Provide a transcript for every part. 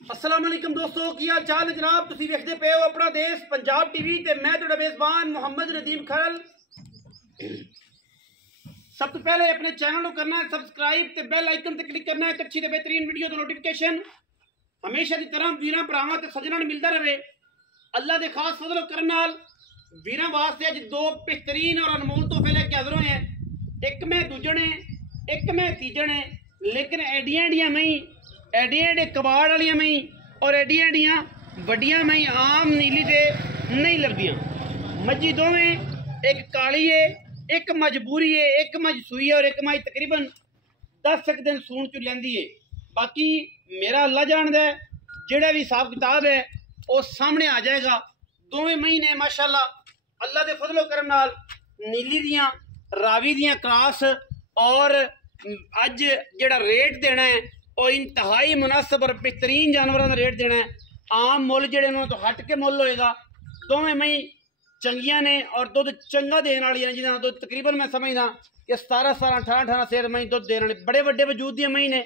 अस्सलाम वालेकुम दोस्तों, की हाल चाल है जनाब। तुसीं वेखदे पे हो अपना देश पंजाब टीवी ते मैं तुहाडा मेज़बान मोहम्मद नदीम खरल। सब तो पहले अपने चैनल को करना है सबसक्राइब ते बेल आइकन ते क्लिक करना है। एक अच्छी ते बेहतरीन वीडियो दा नोटिफिकेशन हमेशा की तरह वीरां भरावां ते सज्जनां नूं मिलदा रहे। अल्लाह दे खास फजल करम नाल वीरां वास्ते अज दो बेहतरीन और अनमोल तोहफे लेके हाज़र होए हैं। एक मैं दूजणे, एक मैं तीजणे, लेकिन एडियां एडियां मई, एडियां एडे कबाड़ वालियां मई और एडियां एडियां वड्डियां मई आम नीली ते नहीं लगदियां। मज्जी दोवें, एक काली है, एक मजबूरी है, एक मज सूई है और एक मज तकरीबन 10 दिन सून चु लैंदी है। बाकी मेरा अल्लाह जानदा है, जेड़ा भी हिसाब किताब है वो सामने आ जाएगा। दोवें महीने माशाल्लाह अल्लाह दे फजलो करम नाल नीली दियां रावी दियां क्रास और अज जेड़ा रेट देना है वो इंतहाई मुनासिब और बेहतरीन जानवरों का रेट देना है। आम मुल जेड़े उन्होंने तो हट के मुल होएगा। दोवें मई चंगियां ने और दुध चंगा देने वाली ने, जिन्होंने दुध तकरीबन मैं समझदा कि 17 18 सेर मई दुध देने वाली बड़े वड्डे वजूद दी मई ने,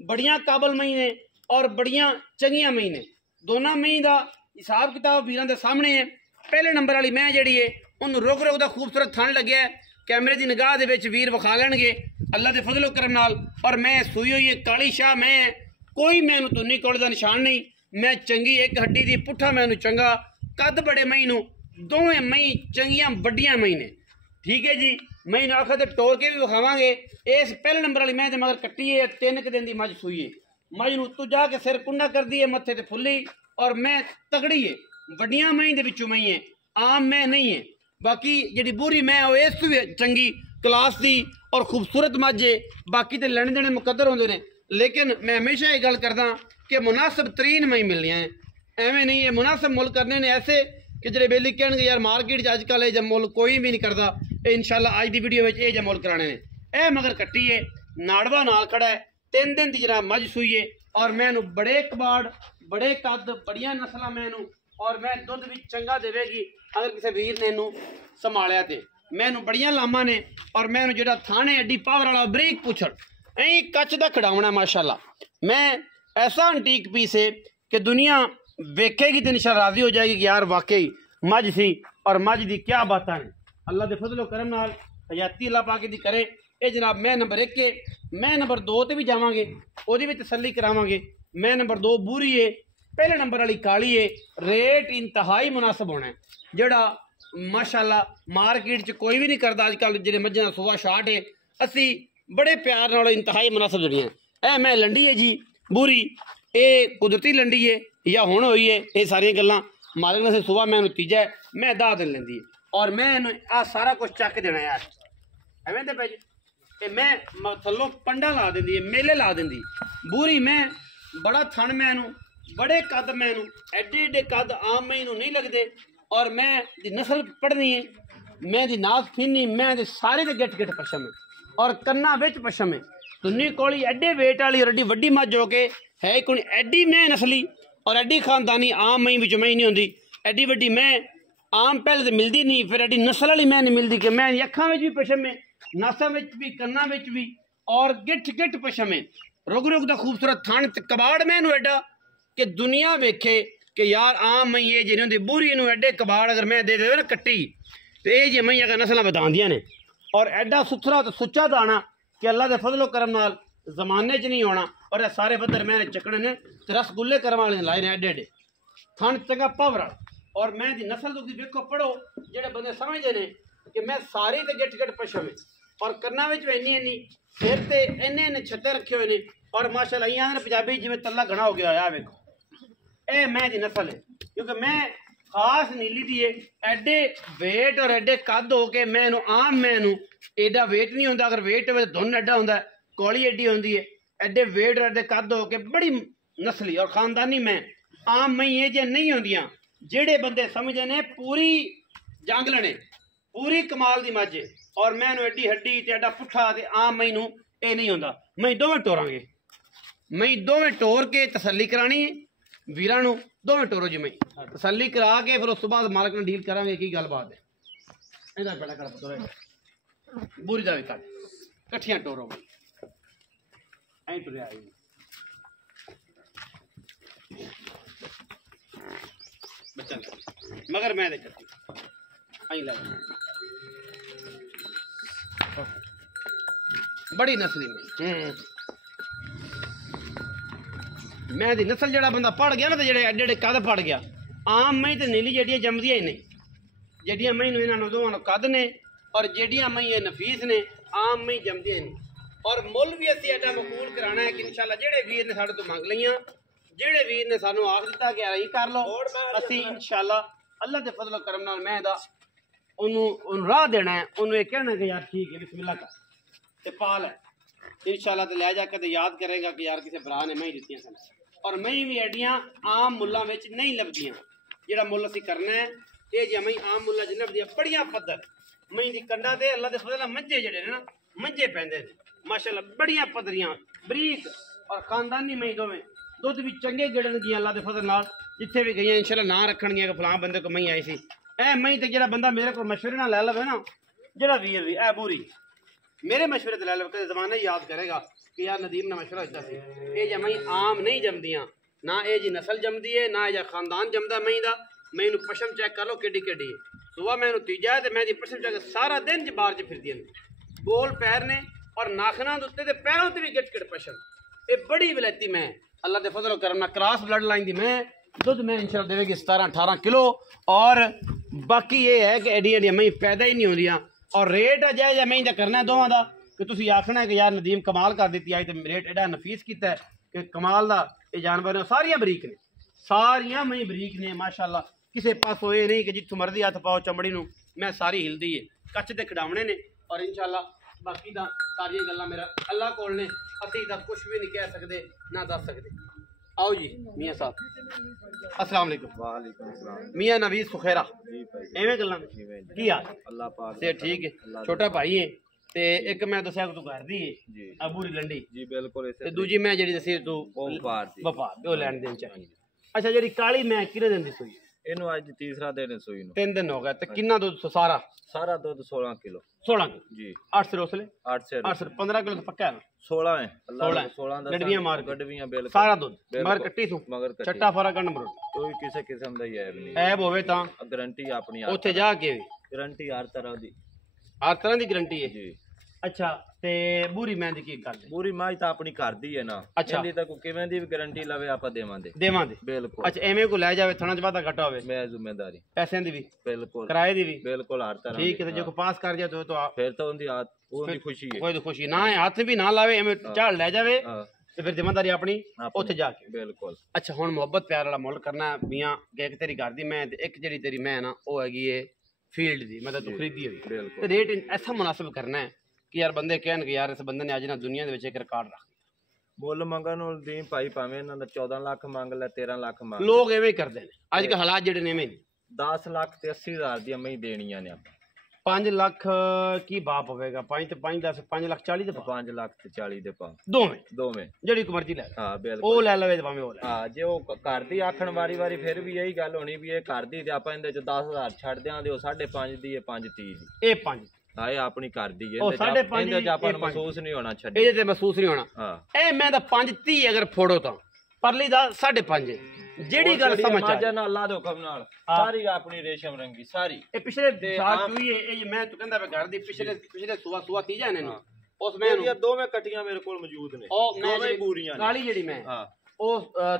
बड़ियां काबल मई ने और बड़ियां चंगियां मई ने। दोनों मई का हिसाब किताब वीरां दे सामने है। पहले नंबर वाली मैं जिहड़ी है उन्होंने रुक रुक दा खूबसूरत थन लग्या है। कैमरे की निगाह दे विच वीर विखा लैणगे अल्लाह दे फजलो करम नाल। और मैं सूई हुई है काली शाह, मैं कोई मैनू तुन्नी कोल दा निशान नहीं। मैं चंगी एक हड्डी दी, पुट्ठा मैनू चंगा, कद बड़े मई नू, दोवें मई चंगियां वड्डियां मई ने। ठीक है जी, मई नू आखा तो टोर के भी विखावांगे। इस पहले नंबर वाली मैं मगर कट्टी है, 3 दिन की मझ सूई है। मझ नू उत्तों जाके सिर कुंडा कर दी है, मत्थे ते फुल्ली और मैं तगड़ी है, वड्डियां मई दे विचों मई है, आम मैं नहीं है। बाकी जी बूरी मैं इस तो भी चंगी क्लास की और खूबसूरत मझ है। बाकी तो लेने देने मुकद्दर होंगे ने, लेकिन मैं हमेशा ये गल करदा कि मुनासिब तरीन मई मिलनी है। एवं नहीं है मुनासिब मुल करने ने ऐसे कि जो बेली कह यार मार्केट अजकल यह मुल कोई भी नहीं करता। इंशाल्लाह अज की वीडियो में ये मुल कराने ने। यह मगर कट्टी है, नाड़वा नाल खड़ा है, 3 दिन की जनाब मझ सूई है और मैं बड़े कबाड़, बड़े कद, बड़िया नस्ल मैनू और मैं दुध भी चंगा देगी अगर किसी वीर ने इनू संभालिया तो। मैनू बड़ियां लामा ने और मैनू जो थाने एडी पावर वाला बरीक पुछड़ ऐ कच का खिडावना माशाल्लाह। मैं ऐसा अंटीक पीस है कि दुनिया वेखेगी तो इंशाल्लाह राजी हो जाएगी कि यार वाकई मझ सी और मझ की क्या बातें हैं। अल्लाह के फजलो करम नाल हयाती अल्लाह पाक दी करे। ये जनाब मैं नंबर 1 है। मैं नंबर 2 ते भी जावांगे, ओदी भी तसल्ली करावांगे। मैं नंबर 2 बूरी है, पहले नंबर वाली काली है। रेट इंतहाई मुनासिब होना है, जोड़ा माशाल्लाह मार्केट च कोई भी नहीं करता। अजकल जो मझां सुबह शाट है, असी बड़े प्यार नाल इंतहाई मुनासिब जड़ियां। ऐ मैं लंडी है जी बूरी, ये कुदरती लंडी है या हुण होई है, ये सारियां गल्लां मालिक ने सुबह मैं तीजा है, मैं 10 दिन लेंदी है और मैं आ सारा कुछ चक देना यार एवें ते भाई। मैं थल्लों पंडा ला देंदी है, मेले ला देंदी बूरी। मैं बड़ा थन मैनू, बड़े कद मैनू, एडे एडे कद आम मैनू नहीं लगते और मैं दी नस्ल पढ़नी है। मैं दी नास फिरनी, मैं दे सारे दे गिट गिट पशम है और कन्ना विच पशम है। तुन्नी कोली एडे वेट वाली और एडी वड्डी मझ हो के है कोई एडी मैं नस्ली और एडी खानदानी आम मई विच मई नहीं होंदी। एडी वड्डी मैं आम पहले तो मिलती नहीं, फिर एडी नस्ल वाली मैं नहीं मिलती कि मैं अखां विच भी पशम है, नासा विच भी, कन्ना विच भी और गिट गिट पशम है। रुग रुग दा खूबसूरत थान कबाड़ मैनू एडा कि दुनिया वेखे कि यार आम मई ये जी होंगी। बूरी नू एडे कबाड़ अगर मैं दे दे ना कट्टी तो ये जी मई अगर नस्ल बधांदियां ने और एडा सुथरा तो सुच्चा दाना कि अल्लाह के फजलो करम नाल जमाने च नहीं होना। और सारे बदर मैंने चकने ने तो रसगुल्ले करम वाले लाए ने एडे एडे थन चंगा पावर। और मैं दी नस्ल तुसीं वेखो पढ़ो जेडे बंदे समझते हैं कि मैं सारी तो गिट गिट पशम है और कन्ना विच इन्नी इन्नी, सिर ते इन्ने इन्ने छत्ते रखे हुए हैं और माशाल्लाह इयां ने पंजाबी जिवें तल्ला घना हो गया होया। वेखो ए मैं दी नस्ल है क्योंकि मैं खास नीली दी है। एडे वेट और एडे कद हो के मैं आम मैनू एडा वेट नहीं होंदा। अगर वेट हो धुन एडा होंदा, कौली एडी होंदी है, एडे वेट और एडे कद हो के बड़ी नस्ली और खानदानी मैं आम मई ये जे नहीं होंदियां। जेड़े बंदे समझे ने पूरी जंग लने, पूरी कमाल दी मझ और मैनू एडी हड्डी ते एडा पुट्ठा ते आम मई नू ये नहीं होंदा। मई दोवें टोरांगे, मई दोवें टोर के तसल्ली करानी है वीरां नू। दोवें टोरो जी मई तसल्ली करा के फिर उस बाद मालक ने डील करांगे की गलबात है। इहदा बड़ा कर बूरी दा भी कर कट्ठियां टोरो ऐ टुरिया मगर मैं करती बड़ी नस्ली में मैं दी नस्ल जड़ा बंदा पढ़ गया ना तो जेड़े एडे कद पढ़ गया आम मई तो नीली जेडियां जमदियां ही ने जेडियां मई इन्होंने दोवां कद ने और जेडियां मई नफीस ने आम मई जमदियां ही और मुल भी असी एडा मकबूल कराना है कि इंशाल्लाह जेड़े वीर ने साडे तो मंग लईयां जेड़े वीर ने सानू आख दिता कि यही कर लो असी इंशाल्लाह अल्लाह दे फजल करम नाल मैं दा ओनू राह देना है ओनू ये कहना कि यार ठीक है बिस्मिल्लाह कर ते पाल है इंशाल्लाह ते ले जाके ते याद करेगा कि यार किसी भरा ने मैं ही दित्तियां सन और मैं भी एडियां आम मुल्लां विच नहीं लभदियां जेड़ा मुल असी करना है ये जे मैं आम मुल्लां च लभदियां बड़ियां पद्धर मैं दी कंडा ते अल्लाह दे फजल नाल मंजे जेड़े ने ना मंजे पैंदे ने माशाअल्लाह बड़ियां पद्धरियां बरीक और खानदानी मैं दोवें दुध भी चंगे गिड़नगियां अल्लाह दे फजल नाल जिथे भी गई इंशाल्लाह ना रखणगियां कि फलां बंदे को मैं आई सी ए मैं ते जेड़ा बंदा मेरे को मशवरे नाल लै लवे ना जेड़ा वीर भी ए बूरी मेरे मशवरे ते लै लवे कदे ज़माना याद करेगा कि यार नदीम ने मशवरा दिता सी ये जे मैं आम नहीं जमदियां ना ये जी नस्ल जमदी है ना ये खानदान जमदा मैं दा मैं इनू पशम चेक कर लो केडी केडी है सुबह मैं इनू तीजा ते मैं दी पशम चेक सारा दिन च बाहर च फिरदियां ने गोल पैर ने और नाखना दे उत्ते ते पैरों ते भी गिट गिट पशम ये बड़ी विलायती मैं अल्लाह दे फजल करम ना क्रॉस ब्लड लाइन दी मैं दुध में इंशाल्लाह देवेगी 17-18 किलो और बाकी ये है कि एडियां एडियां मैं पैदा ही नहीं होंदियां और रेट अजायज मैं इंदा करना है दोवां दा कि तुसीं आखना है कि यार नदीम कमाल कर दी आई तो रेट एडा नफीस किया है कि कमाल दा ये जानवर ने सारियां बरीक ने सारियां मैं बरीक ने माशाअल्लाह किसी पासों ये नहीं कि जिथों मर्जी हथ पाओ चमड़ी नूं मैं सारी हिलदी है कच्च ते खिडावणे ने और इंशाल्लाह बाकी दा सारियां गल्लां मेरा अल्लाह कोल ने असीं तां कुछ भी नहीं कह सकते ना दस सकते आओ जी मियाँ साहब अस्सलाम वालेकुम वालेकुम अस्सलाम मियाँ नवीद सुखेरा जी भाई एवें गल्लां की हाल अल्लाह पाक ते ठीक है छोटा भाई है ते एक मैं दस्या तू घर दी है जी अबूरी लंडी जी बिल्कुल ते दूजी मैं जेडी दसी तू वफार ओ लैन देन चाहिए अच्छा जेडी काली मैं किने दिन दी सुई ਇਹਨੂੰ ਅੱਜ ਤੀਸਰਾ ਦਿਨ ਹੈ ਸੂਈ ਨੂੰ 3 दिन हो गए ते किन्ना दूध सारा ਸਾਰਾ ਦੁੱਧ 16 ਕਿਲੋ 16 ਜੀ 8 से रोसले 8 से 15 किलो तो पक्का है ना 16 है अल्लाह 16 16 ਦਾ गडवियां मार ਗੜਵੀਆਂ ਬਿਲਕੁਲ सारा दूध मगर कट्टी सू ਮਗਰ ਕੱਟੀ चट्टा फरा का नंबर ਕੋਈ ਕਿਸੇ ਕਿਸਮ ਦਾ ਹੀ ਐਬ ਨਹੀਂ ऐब होवे तां ਗਾਰੰਟੀ ਆਪਣੀ ਉੱਥੇ ਜਾ ਕੇ ਵੀ ਗਾਰੰਟੀ ਹਰ ਤਰ੍ਹਾਂ ਦੀ हर तरह की गारंटी है ਜੀ अच्छा ते बूरी मैं दी की गल है ਪੂਰੀ ਮਾਝ ਤਾਂ ਆਪਣੀ ਘਰ ਦੀ ਹੈ ਨਾ ਅੱਛਾ। ਇਹਦੀ ਤਾਂ ਕੋਈ ਕਿਵੇਂ ਦੀ ਵੀ ਗਾਰੰਟੀ ਲਵੇ ਆਪਾਂ ਦੇਵਾਂਗੇ देवां दे ਬਿਲकुल अच्छा एवें को ले जावे थणा च वादा घटा होवे ਮੈਂ ਜ਼ਿੰਮੇਵਾਰੀ पैसे दी भी ਬਿਲकुल किराए दी भी ਬਿਲकुल हर तरह ठीक है तो जो को पास कर जाए तो आप ਫਿਰ ਤਾਂ ਉਹਦੀ ਉਹਦੀ ਖੁਸ਼ੀ ਹੈ कोई तो खुशी ना है हाथ भी ना लावे एवें झाड़ ले जावे ਹਾਂ ते फिर जिम्मेदारी अपनी उत्थे जाके ਬਿਲकुल अच्छा हुण मोहब्बत प्यार वाला मुल करना है मियां कि एक तेरी घर दी मैं ते एक जेड़ी तेरी मैं ना ओ हैगी है फील्ड दी मतलब तू खरीदी हुई ਬਿਲकुਲ ते रेट ऐसा मुनासिब करना है कि यार बंदे कहन कि यार इस बंदे ने अज ना दुनिया दे विच एक रिकॉर्ड रख ਮੁੱਲ ਮੰਗਣ ਨੂੰ ਦੀ ਭਾਈ ਭਾਵੇਂ ਇਹਨਾਂ ਦਾ 14 ਲੱਖ ਮੰਗ ਲੈ 13 ਲੱਖ ਮੰਗ लोग एवें ही करदे ने अज के हालात जेड़े ने एवें 10 ਲੱਖ ਤੇ 80 ਹਜ਼ਾਰ ਦੀਆਂ ਮੈਂ ਦੇਣੀਆਂ ਨੇ ਆਪਾਂ 5 लाख की बाप होगा 5 तो 5 10 5 लाख 40 दे 5 ਲੱਖ ਤੇ 40 ਦੇ ਪਾ दोवें ਦੋਵੇਂ जेड़ी को मर्जी ले ਹਾਂ ओ ਬਿਲकुਲ ले लवे ते भाਵੇਂ ओ ले ਹਾਂ ਜੇ ਉਹ ਘਰ ਦੀ ਆਖਣ ਵਾਰੀ ਵਾਰੀ ਫਿਰ ਵੀ ਇਹੀ ਗੱਲ ਹੋਣੀ ਵੀ ਇਹ ਘਰ ਦੀ ਤੇ ਆਪਾਂ ਇਹਦੇ ਚ 10000 ਛੱਡ ਦਿਆਂਗੇ ਉਹ 5.5 ਦੀ ਇਹ 5.30 ਦੀ ए 5 ਹਾਂ ਇਹ ਆਪਣੀ ਘਰ ਦੀ ਹੈ ਉਹ ਇਹਦੇ 5.5 ਚ ਆਪਾਂ ਨੂੰ ਮਹਿਸੂਸ ਨਹੀਂ ਹੋਣਾ ਛੱਡੀ ए ते महसूस नहीं होना ਹਾਂ ए मैं तो 5.30 अगर फोड़ो तो परली दा 5.5 जेड़ी गल समझ आ ਮਾਜਾ ਨਾਲ ਅੱਲਾਹ ਦੇ ਹੁਕਮ ਨਾਲ ਸਾਰੀ ਆਪਣੀ ਰੇਸ਼ਮ ਰੰਗੀ ਸਾਰੀ ए पिछले साल चुई है ए मैं तो कहंदा घर दी पिछले सुबह तीजा ने उस मैं ਇਹ ਦੋਵੇਂ ਕਟੀਆਂ ਮੇਰੇ ਕੋਲ ਮੌਜੂਦ ਨੇ ओ मैं ਦੋਵੇਂ ਬੂਰੀਆਂ ਨੇ काली जेड़ी मैं ਹਾਂ ओ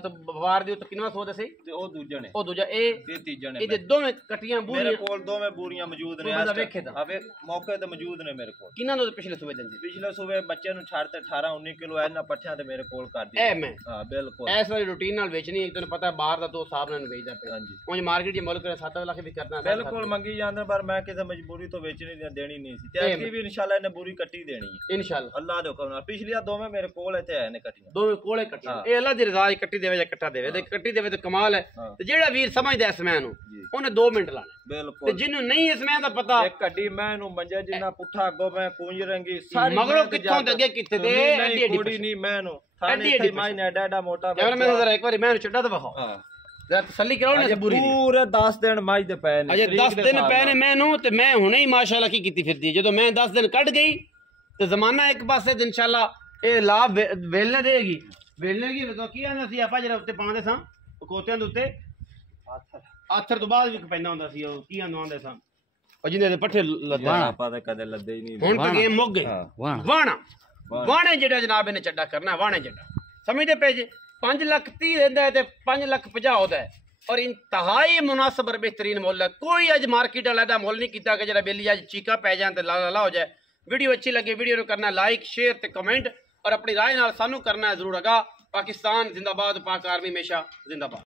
तो बार दी तो किनवा सो दसी ਤੇ ਉਹ ਦੂਜੇ ਨੇ ओ दूजा ए ਤੇ ਤੀਜੇ ਨੇ ਇਹਦੇ ਦੋਵੇਂ ਕਟੀਆਂ ਮੇਰੇ ਬੂਰੀਆਂ ਕੋਲ ਦੋਵੇਂ ਬੂਰੀਆਂ ਮੌਜੂਦ ਨੇ ਕੋਈ ਬੰਦਾ ਵੇਖੇ ਤਾਂ। ਆਵੇ ਮੌਕੇ ਤੇ ਮੌਜੂਦ ਨੇ ਮੇਰੇ ਕੋਲ ਕਿੰਨਾਂ ਤੋਂ ਪਿਛਲੇ ਸੂਬੇ ਦਿੰਦੀ ਪਿਛਲੇ ਸੂਬੇ ਬੱਚੇ ਨੂੰ ਛੱਡ ਤੇ 18 19 ਕਿਲੋ ਇਹਨਾਂ ਪੱਠਿਆਂ ਤੇ ਮੇਰੇ ਕੋਲ ਕਰਦੀ ਐ ਮੈਂ ਹਾਂ ਬਿਲਕੁਲ ਐਸ ਵਾਲੀ ਰੂਟੀਨ ਨਾਲ ਵੇਚਣੀ ਇੱਕ ਤੈਨੂੰ ਪਤਾ ਬਾਹਰ ਦਾ ਦੋ ਸਾਹਬ ਨਾਲ ਵੇਚਦਾ ਪਿਆ ਹਾਂਜੀ ਉਂਝ ਮਾਰਕੀਟ 'ਚ ਮੁੱਲ ਕਰੇ 7 ਲੱਖ ਵੀ ਕਰਨਾ ਬਿਲਕੁਲ ਮੰਗੀ ਜਾਂਦੇ ਪਰ ਮੈਂ ਕਿਸੇ ਮਜਬੂਰੀ ਤੋਂ ਵੇਚਣੀ ਨਹੀਂ ਦੇਣੀ ਨਹੀਂ ਸੀ ਤੇ ਅੱਗੇ ਵੀ ਇਨਸ਼ਾਅੱਲਾ ਇਹਨੇ ਬੂਰੀ ਕੱਟੀ ਦੇਣੀ ਹੈ ਇਨਸ਼ਾਅੱਲਾ ਅੱਲਾਹ ਦੇ ਹੁਕਮ ਨਾਲ ਪਿਛਲੀਆਂ ਦੋਵੇਂ ਮੇਰੇ ਕੋਲ ਇੱਥੇ ਆਏ ਨੇ ਕੱਟੀਆਂ ਦੋਵੇਂ ਕੋਲੇ ਕੱਟੀਆਂ ਇਹ ਅੱਲਾ ਦੀ ਰਜ਼ਾ 'ਚ ਕੱਟੀ ਦੇਵੇ ਜਾਂ ਕੱਟਾ ਦੇਵੇ ਤੇ ਕੱਟੀ ਦੇਵੇ ਤੇ ਕਮਾਲ ਹੈ ਹਾਂ। ਤੇ ਜਿਹੜਾ ਵੀਰ ਸਮਝਦਾ ਇਸ ਮੈਂ ਨੂੰ ਉਹਨੇ 2 ਮਿੰਟ ਲਾਣੇ ਤੇ ਬਿਲਕੁਲ ਜਿਹਨੂੰ ਨਹੀਂ ਇਸ ਮੈਂ ਦਾ ਪਤਾ ਇੱਕ ਕੱਢੀ ਮੈਂ ਨੂੰ ਮੰਜੇ ਜਿੰਨਾ ਪੁੱਠਾ ਅੱਗੋਂ ਮੈਂ ਕੂੰਜ ਰੰਗੀ ਸਾਰੀ ਮਗਰੋਂ ਕਿੱਥੋਂ ਤੇ ਅੱਗੇ ਕਿੱਥੇ ਤੇ ਐਡੀ ਐਡੀ ਕੁੜੀ ਨਹੀਂ ਮੈਂ ਨੂੰ ਥਾਣੇ ਤੇ ਮਾਈ ਨੇ ਐਡਾ ਮੋਟਾ ਯਾਰ ਮੈਂ ਜ਼ਰਾ ਇੱਕ ਵਾਰੀ ਮੈਂ ਛੱਡਾ ਦਵਾ ਹਾਂ ਜ਼ਰਾ ਤਸੱਲੀ ਕਰਾਓ ਨਾ ਬੁਰੀ ਪੂਰੇ 10 ਦਿਨ ਮਾਈ ਦੇ ਪਏ ਨੇ ਅਜੇ 10 ਦਿਨ ਪਏ ਨੇ ਮੈਨੂੰ ਤੇ ਮੈਂ ਹੁਣੇ ਹੀ ਮਾਸ਼ਾਅੱਲਾ ਕੀ ਕੀਤੀ ਫਿਰਦੀ ਜਦੋਂ ਮੈਂ 10 ਦਿਨ ਕੱਢ ਗਈ ਤੇ ਜ਼ਮਾਨਾ ਇੱਕ ਪਾਸੇ ਤੇ ਇਨਸ਼ਾਅੱਲਾ ਇਹ ਲਾਭ ਵੇਲਣੇ ਦੇਗੀ ਵੇਲਣੇ ਕੀ ਕੀ ਆਂਦਾ ਸੀ ਆਪਾਂ ਜਿਹੜਾ ਉੱਤੇ ਪਾਉਂਦੇ ਸਾਂ ਕੋਤਿਆਂ ਦੇ ਉੱਤੇ ਆਥਰ ਤੋਂ ਬਾਅਦ ਵੀ ਪੈਂਦਾ ਹੁੰਦਾ ਸੀ ਉਹ ਕੀ ਆਂਦੇ ਸਨ ਉਹ ਜਿੰਦੇ ਦੇ ਪੱਠੇ ਲੱਦੇ ਆਪਾਂ ਤਾਂ ਕਦੇ ਲੱਦੇ ਹੀ ਨਹੀਂ ਹੁਣ ਤਾਂ ਗੇਮ ਮੁੱਕ ਗਈ ਵਾਣਾ ਜਿਹੜਾ ਜਨਾਬ ਇਹਨੇ ਚੱਡਾ ਕਰਨਾ ਵਾਣੇ ਚੱਡਾ ਸਮਝਦੇ ਪਏ ਜੇ 5 ਲੱਖ 30 ਦਿੰਦਾ ਤੇ 5 ਲੱਖ 50 ਹੁੰਦਾ ਔਰ ਇੰਤਹਾਈ ਮੁਨਾਸਬ ਔਰ बेहतरीन ਮੁੱਲ है कोई अज मार्केट वाला दा मुੱਲ नहीं कीता कि जरा बेली अज चीका पै जाए तो ला हो जाए वीडियो अच्छी लगे वीडियो को करना लाइक शेयर ते कमेंट और अपनी राय नाल सानू करना है जरूर आगा पाकिस्तान जिंदाबाद पाक आर्मी हमेशा जिंदाबाद।